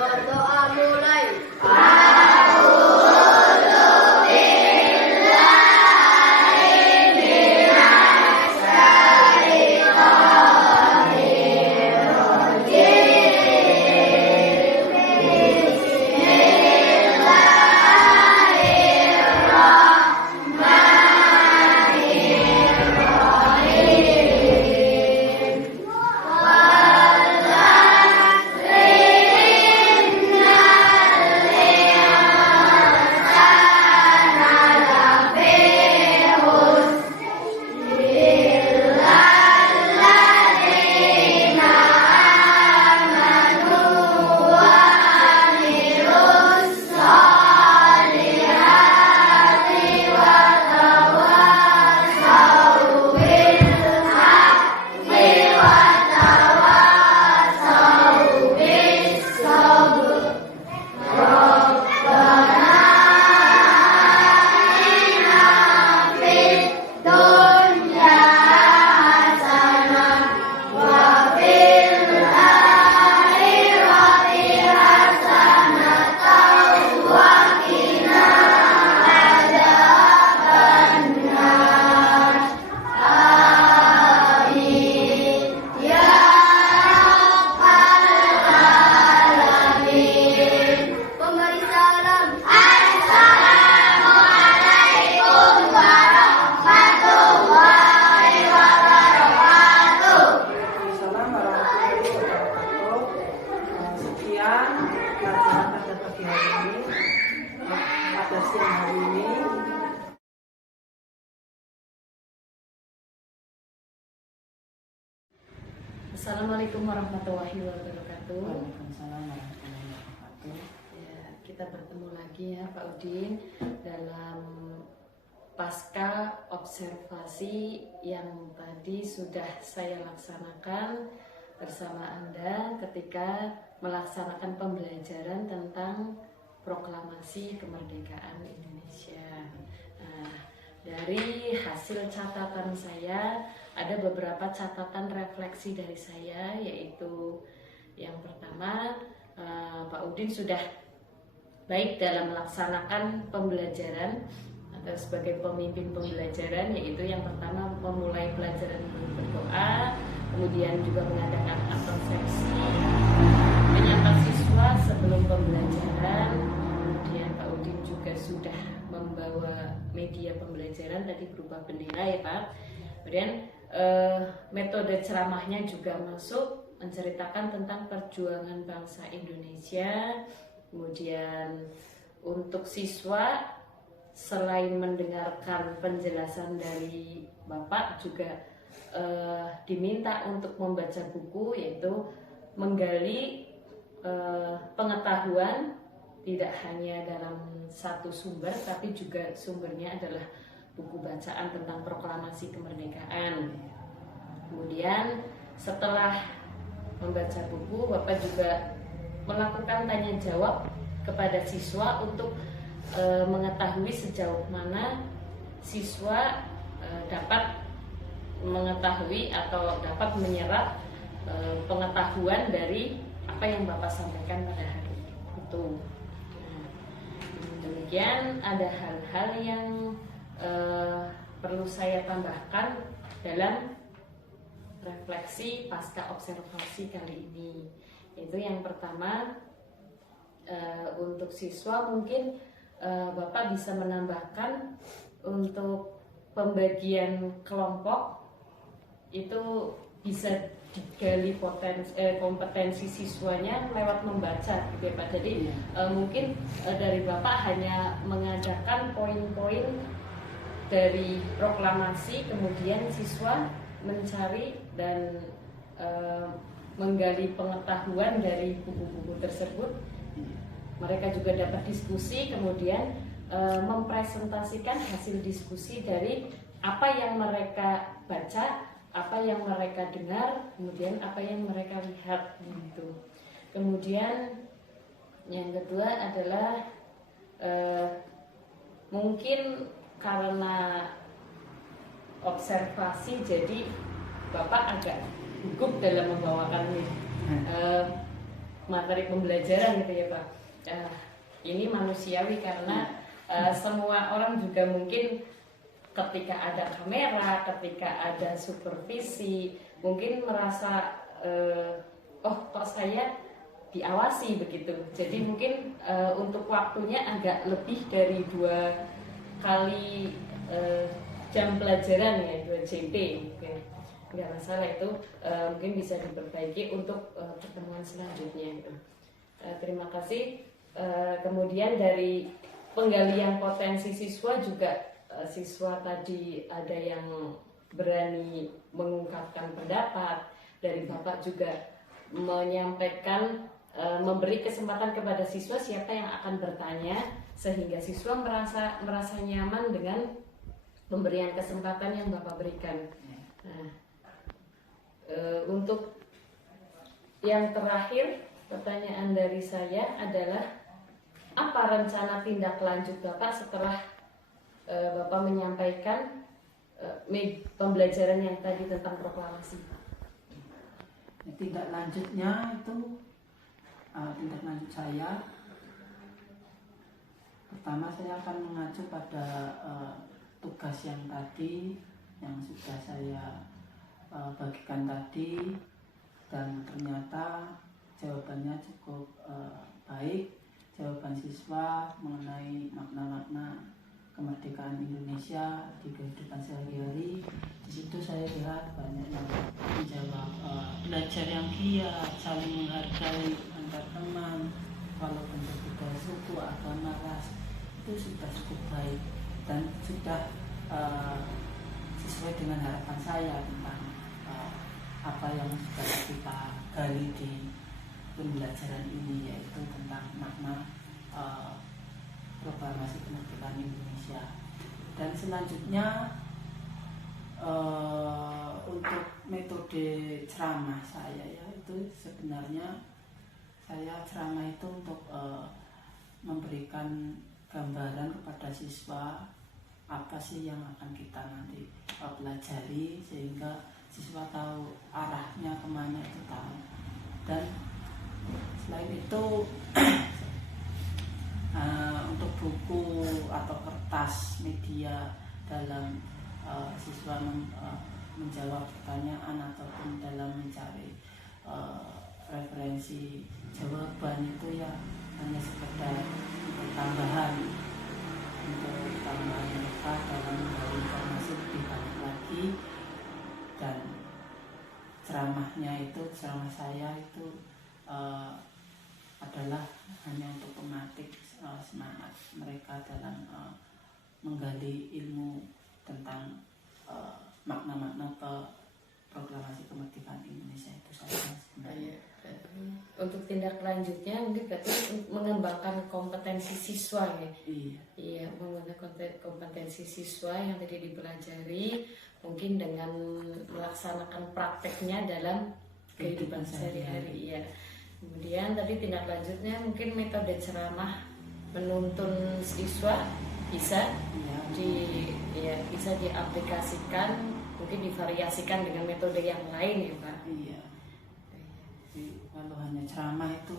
Berdoa mulai. Assalamualaikum warahmatullahi wabarakatuh. Waalaikumsalam warahmatullahi wabarakatuh. Ya, kita bertemu lagi ya Pak Udin dalam pasca observasi yang tadi sudah saya laksanakan bersama Anda ketika melaksanakan pembelajaran tentang proklamasi kemerdekaan Indonesia. Nah, dari hasil catatan saya ada beberapa catatan refleksi dari saya, yaitu yang pertama, Pak Udin sudah baik dalam melaksanakan pembelajaran atau sebagai pemimpin pembelajaran, yaitu yang pertama memulai pelajaran dengan berdoa, kemudian juga mengadakan absensi, menyapa siswa sebelum pembelajaran, kemudian Pak Udin juga sudah membawa media pembelajaran tadi berupa bendera ya Pak. Kemudian metode ceramahnya juga masuk menceritakan tentang perjuangan bangsa Indonesia. Kemudian untuk siswa selain mendengarkan penjelasan dari Bapak juga diminta untuk membaca buku, yaitu menggali pengetahuan tidak hanya dalam satu sumber, tapi juga sumbernya adalah buku bacaan tentang proklamasi kemerdekaan. Kemudian setelah membaca buku, Bapak juga melakukan tanya jawab kepada siswa untuk mengetahui sejauh mana siswa dapat mengetahui atau dapat menyerap pengetahuan dari apa yang Bapak sampaikan pada hari itu. Demikian ada hal-hal yang perlu saya tambahkan dalam refleksi pasca observasi kali ini. Itu yang pertama, untuk siswa mungkin Bapak bisa menambahkan untuk pembagian kelompok itu bisa digali kompetensi siswanya lewat membaca gitu ya Pak. Jadi mungkin dari Bapak hanya mengadakan poin-poin dari proklamasi, kemudian siswa mencari dan menggali pengetahuan dari buku-buku tersebut. Mereka juga dapat diskusi, kemudian mempresentasikan hasil diskusi dari apa yang mereka baca, apa yang mereka dengar, kemudian apa yang mereka lihat gitu. Kemudian yang kedua adalah mungkin karena observasi jadi Bapak agak gugup dalam membawakan materi pembelajaran gitu ya Pak. Ini manusiawi karena semua orang juga mungkin ketika ada kamera, ketika ada supervisi, mungkin merasa oh kok saya diawasi begitu. Jadi mungkin untuk waktunya agak lebih dari 2 kali jam pelajaran ya, 2 JP. Nggak masalah itu, mungkin bisa diperbaiki untuk pertemuan selanjutnya. Terima kasih. Kemudian dari penggalian potensi siswa juga, siswa tadi ada yang berani mengungkapkan pendapat, dari Bapak juga menyampaikan, memberi kesempatan kepada siswa siapa yang akan bertanya, sehingga siswa merasa nyaman dengan pemberian kesempatan yang Bapak berikan. Nah, untuk yang terakhir, pertanyaan dari saya adalah apa rencana tindak lanjut Bapak setelah Bapak menyampaikan pembelajaran yang tadi tentang proklamasi? Tindak lanjutnya itu, tindak lanjut saya, pertama saya akan mengacu pada tugas yang tadi yang sudah saya bagikan tadi, dan ternyata jawabannya cukup baik. Jawaban siswa mengenai makna-makna kemerdekaan Indonesia di kehidupan sehari-hari, di situ saya lihat banyak yang menjawab belajar yang giat, saling menghargai antar teman, walaupun berbeda suku, agama, ras, itu sudah cukup baik dan sudah sesuai dengan harapan saya tentang apa yang sudah kita gali di pembelajaran ini, yaitu tentang makna proklamasi kemerdekaan Indonesia. Dan selanjutnya untuk metode ceramah saya, ya itu sebenarnya saya ceramah itu untuk memberikan gambaran kepada siswa apa sih yang akan kita nanti pelajari, sehingga siswa tahu arahnya kemana, itu tahu. Dan selain itu untuk buku atau kertas media dalam siswa menjawab pertanyaan ataupun dalam mencari referensi jawaban, itu ya hanya sekedar tambahan untuk tambahan mereka dalam menggali informasi lebih banyak lagi. Dan ceramah saya itu adalah hanya untuk mematik semangat mereka dalam menggali ilmu tentang makna-makna proklamasi kemerdekaan Indonesia itu saja sebenarnya. Untuk tindak lanjutnya mungkin berarti mengembangkan kompetensi siswa ya. Iya, mengembangkan kompetensi siswa yang tadi dipelajari, mungkin dengan melaksanakan prakteknya dalam kehidupan sehari-hari ya. Kemudian tadi tindak lanjutnya mungkin metode ceramah menuntun siswa bisa bisa diaplikasikan, mungkin divariasikan dengan metode yang lain ya Pak. Iya. Kalau hanya ceramah itu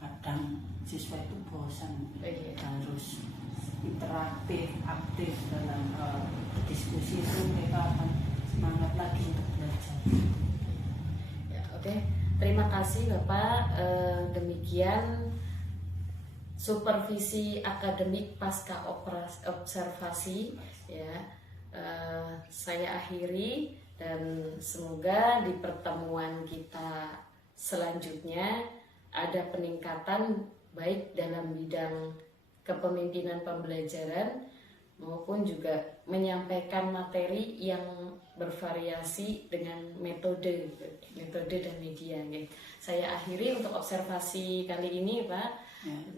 kadang siswa itu bosan, harus interaktif, aktif dalam diskusi, itu mereka akan semangat lagi untuk belajar. Ya, oke. Terima kasih Bapak. Demikian supervisi akademik pasca observasi ya. Saya akhiri, dan semoga di pertemuan kita selanjutnya ada peningkatan baik dalam bidang kepemimpinan pembelajaran maupun juga menyampaikan materi yang bervariasi dengan metode dan media. Saya akhiri untuk observasi kali ini Pak.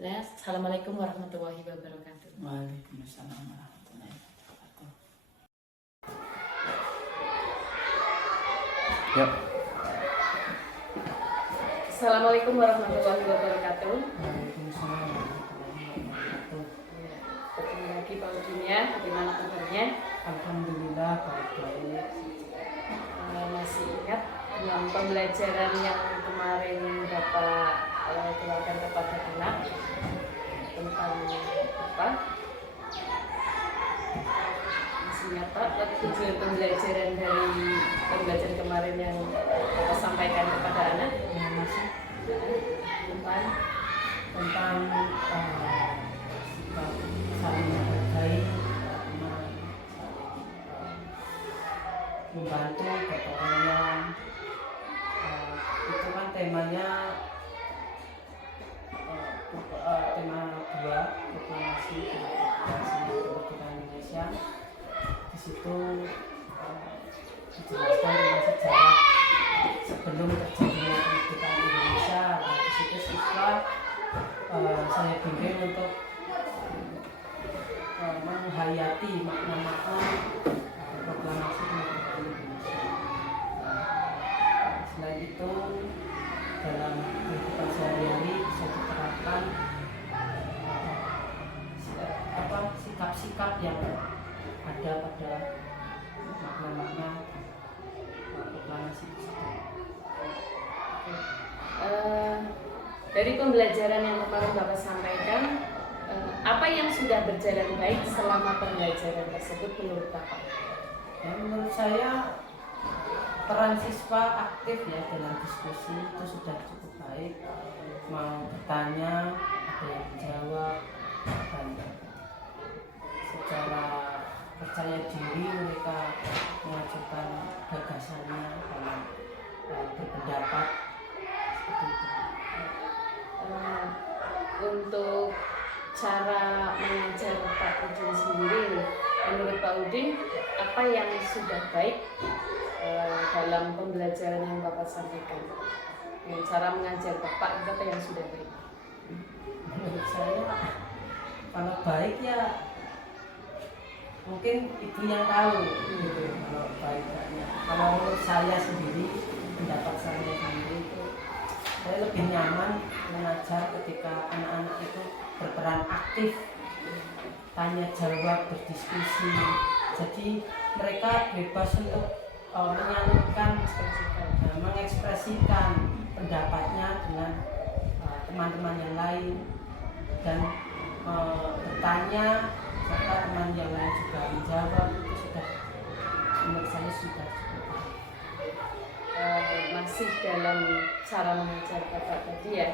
Ya. Assalamualaikum warahmatullahi wabarakatuh. Waalaikumsalam warahmatullahi wabarakatuh. Ya. Assalamualaikum warahmatullahi wabarakatuh. Waalaikumsalam warahmatullahi wabarakatuh. Ketemu lagi Pak Udin ya, bagaimana kabarnya? Alhamdulillah baik-baik. Masih ingat dengan pembelajaran yang kemarin Bapak keluarkan kepada anak tentang apa? Masih ingat Pak, tujuan pembelajaran dari pembelajaran kemarin yang Bapak sampaikan kepada anak? Masih Tentang sikap saling menghargai, membantu, gotong royong. Itu kan temanya tema 2 proklamasi kemerdekaan Indonesia. Di situ dijelaskan tentang sejarah sebelum terjadinya kemerdekaan Indonesia. Di situ siswa saya bimbing untuk menghayati makna-makna proklamasi kemerdekaan Indonesia. Selain itu, dalam kehidupan sehari-hari bisa diterapkan sikap-sikap yang ada pada makna-makna proklamasi tersebut. Dari pembelajaran yang kemarin Bapak sampaikan, apa yang sudah berjalan baik selama pembelajaran tersebut menurut Bapak? Ya, menurut saya peran siswa aktif ya dalam diskusi itu sudah cukup baik. Mau bertanya, ada yang menjawab, dan secara percaya diri mereka mengajukan gagasannya dalam berpendapat seperti itu. Untuk cara mengajar Pak Udin sendiri, menurut Pak Udin apa yang sudah baik dalam pembelajaran yang Bapak sampaikan? Cara mengajar Bapak apa yang sudah baik? Menurut saya kalau baik ya mungkin ibu yang tahu gitu, kalau baik enggaknya. Kalau menurut saya sendiri, pendapat saya sendiri itu saya lebih nyaman mengajar ketika anak-anak itu berperan aktif, tanya jawab, berdiskusi. Jadi mereka bebas untuk menyalurkan, mengekspresikan pendapatnya dengan teman-teman yang lain dan bertanya, serta teman yang lain juga menjawab. Itu sudah, menurut saya sudah cukup. Masih dalam cara mengajar Bapak tadi ya,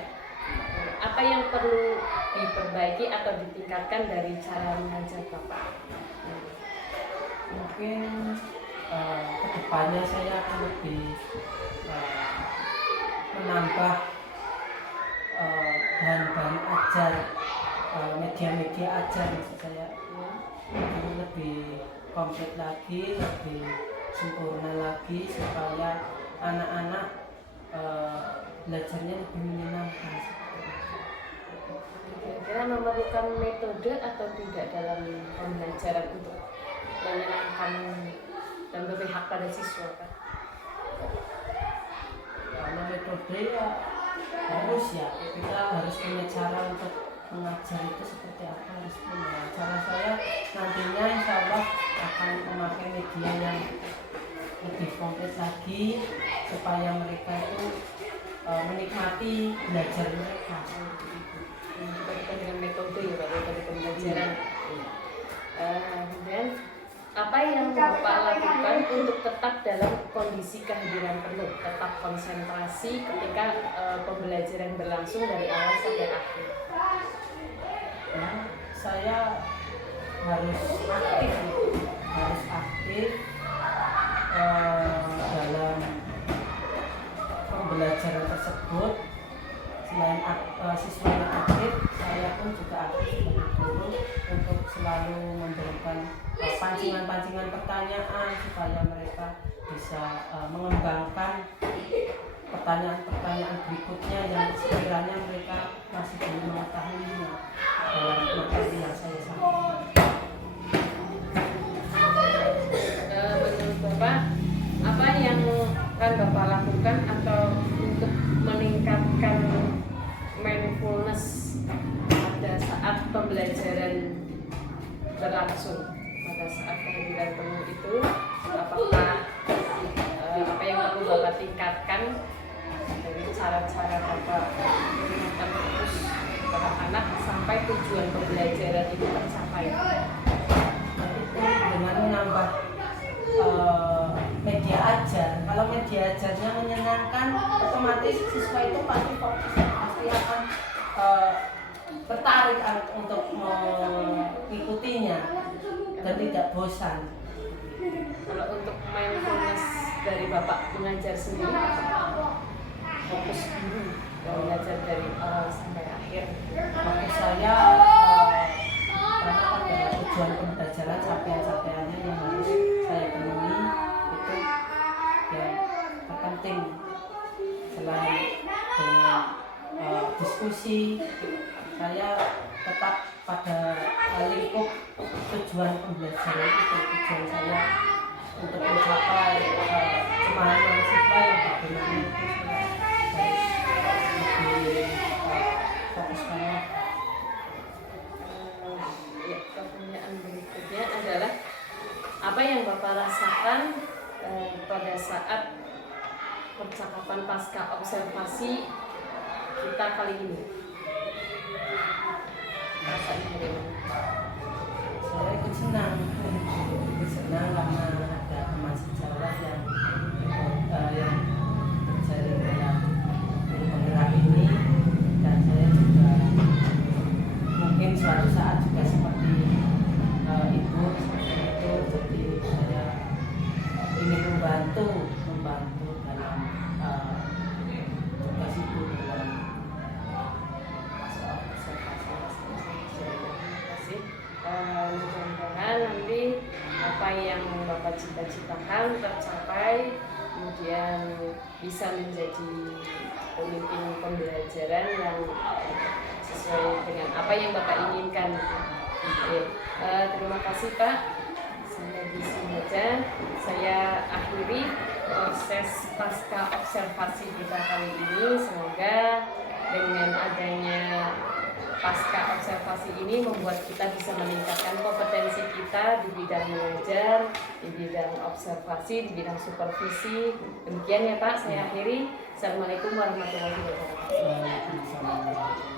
apa yang perlu diperbaiki atau ditingkatkan dari cara mengajar Bapak? Mungkin kedepannya saya akan lebih menambah bahan-bahan ajar, media-media ajar maksud saya, itu lebih komplit lagi, lebih sempurna lagi supaya anak-anak belajarnya lebih menyenangkan. Kira-kira memerlukan metode atau tidak dalam pembelajaran untuk menyenangkan dan berpihak pada siswa kan? Kalau metode ya harus ya, kita harus punya cara untuk mengajar itu seperti apa, harus punya. Cara saya nantinya insya Allah akan memakai media yang lebih komplit lagi supaya mereka itu menikmati belajar mereka. Berkaitan dengan metode ya Pak, metode pembelajaran. Kemudian apa yang Bapak lakukan untuk tetap dalam kondisi kehadiran penuh, tetap konsentrasi ketika pembelajaran berlangsung dari awal sampai akhir? Ya, saya harus aktif dalam pembelajaran tersebut. Selain siswa yang aktif, saya pun juga aktif sebagai guru untuk selalu memberikan pancingan-pancingan pertanyaan supaya mereka bisa mengembangkan pertanyaan-pertanyaan berikutnya yang sekiranya mereka masih belum mengetahuinya dalam materi yang saya sampaikan. Menurut Bapak, apa yang akan Bapak lakukan atau untuk meningkatkan mindfulness pada saat pembelajaran berlangsung, pada saat kehadiran penuh itu, apakah apa yang perlu Bapak tingkatkan dari cara-cara Bapak mengingatkan fokus kepada anak sampai tujuan pembelajaran itu tercapai? Dengan menambah media ajar. Kalau media ajarnya menyenangkan, otomatis siswa itu pasti fokus, pasti akan tertarik untuk mengikutinya dan tidak bosan. Kalau untuk mindfulness dari Bapak mengajar sendiri, fokus dulu mengajar dari awal sampai akhir. Fokus saya karena pada tujuan pembelajaran, capaian-capaiannya yang harus saya penuhi itu yang terpenting. Selain dengan diskusi, saya tetap pada lingkup tujuan pembelajaran itu. Tujuan saya untuk mencapai pemahaman siswa yang bagaimana itu saya lebih fokuskannya. Ya, pertanyaan berikutnya adalah apa yang Bapak rasakan pada saat percakapan pasca observasi kita kali ini? Rasanya bagaimana? Saya ikut senang karena ada teman sejawat yang terjalin dalam guru penggerak ini, dan saya juga mungkin suatu saat juga seperti ibu seperti itu. Jadi saya ingin membantu dalam tugas ibu dalam observasi. Mudah-mudahan nanti apa yang Bapak cita-citakan tercapai tercapai, kemudian bisa menjadi pemimpin pembelajaran yang sesuai dengan apa yang Bapak inginkan. Oke, terima kasih Pak. Sampai di sini saja saya akhiri proses pasca observasi kita kali ini. Semoga dengan adanya pasca observasi ini membuat kita bisa meningkatkan kompetensi kita di bidang mengajar, di bidang observasi, di bidang supervisi. Demikian ya Pak, saya akhiri. Assalamualaikum warahmatullahi wabarakatuh. Waalaikumsalam.